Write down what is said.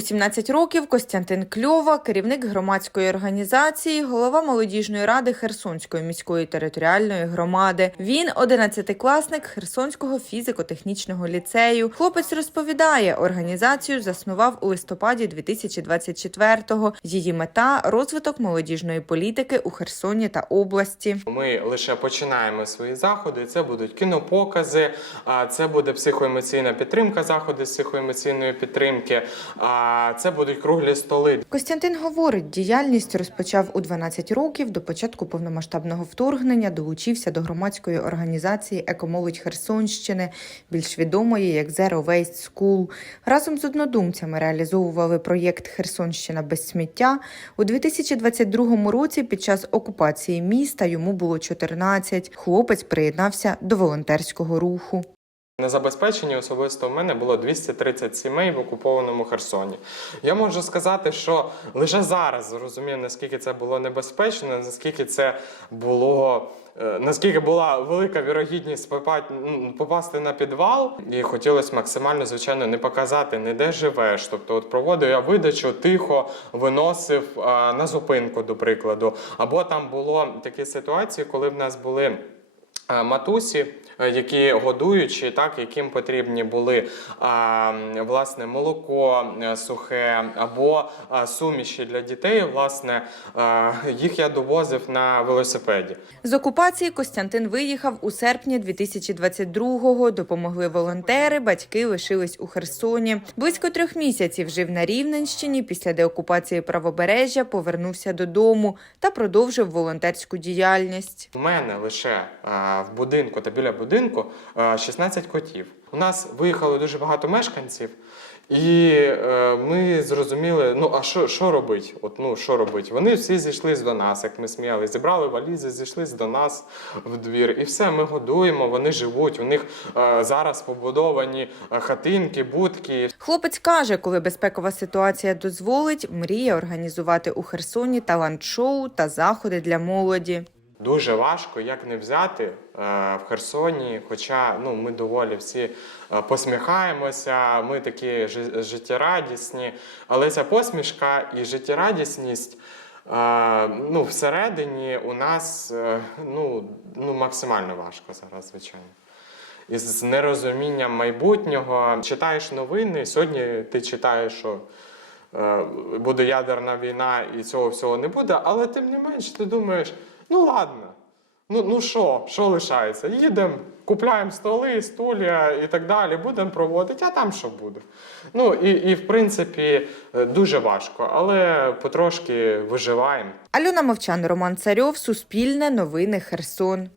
У 17 років Костянтин Кльова, керівник громадської організації, голова молодіжної ради Херсонської міської територіальної громади. Він 11-класник Херсонського фізико-технічного ліцею. Хлопець розповідає, організацію заснував у листопаді 2024-го. Її мета розвиток молодіжної політики у Херсоні та області. Ми лише починаємо свої заходи. Це будуть кінопокази, а це буде психоемоційна підтримка, заходи психоемоційної підтримки. А це будуть круглі столи. Костянтин говорить, діяльність розпочав у 12 років. До початку повномасштабного вторгнення долучився до громадської організації Екомолодь Херсонщини, більш відомої як Zero Waste School. Разом з однодумцями реалізовували проєкт Херсонщина без сміття. У 2022 році, під час окупації міста, йому було 14. Хлопець приєднався до волонтерського руху. На забезпеченні особисто в мене було 230 сімей в окупованому Херсоні. Я можу сказати, що лише зараз зрозумів, наскільки це було небезпечно, наскільки це було. е, Наскільки була велика вірогідність попа- попасти на підвал, і хотілося максимально, звичайно, не показати, не де живеш. Тобто, от проводив я видачу, тихо виносив а, на зупинку, до прикладу. Або там було такі ситуації, коли в нас були е, матусі, е, які годуючі, так яким потрібні були а, власне молоко е, сухе або а, суміші для дітей. Власне, а, їх я довозив на велосипеді. З окупації Костянтин виїхав у серпні 2022-го. Допомогли волонтери, батьки лишились у Херсоні. Близько трьох місяців жив на Рівненщині. Після деокупації правобережжя повернувся додому та продовжив волонтерську діяльність. У мене лише а, в будинку та біля будинку а, 16 котів. У нас виїхало дуже багато мешканців, і е, ми зрозуміли, ну а що, що робити? От ну що робити? Вони всі зійшлись до нас, як ми сміялися, зібрали валізи, зійшлись до нас в двір, і все, ми годуємо, вони живуть. У них е, зараз побудовані е, хатинки, будки, Хлопець каже, коли безпекова ситуація дозволить, мріє організувати у Херсоні талант-шоу та заходи для молоді. Дуже важко, як не взяти е, в Херсоні. Хоча ну, ми доволі всі е, посміхаємося, ми такі жи- життєрадісні. Але ця посмішка і життєрадісність е, ну, всередині у нас е, ну, ну, максимально важко зараз, звичайно. Із нерозумінням майбутнього читаєш новини. Сьогодні ти читаєш, що е, буде ядерна війна і цього всього не буде, але тим не менш ти думаєш, ну ладно, ну ну що, що лишається? Їдемо, купляємо столи, стулья і так далі, будемо проводити, а там що буде. Ну і, і в принципі е, дуже важко, але потрошки виживаємо. Альона Мовчан, Роман Царьов, Суспільне, Новини Херсон.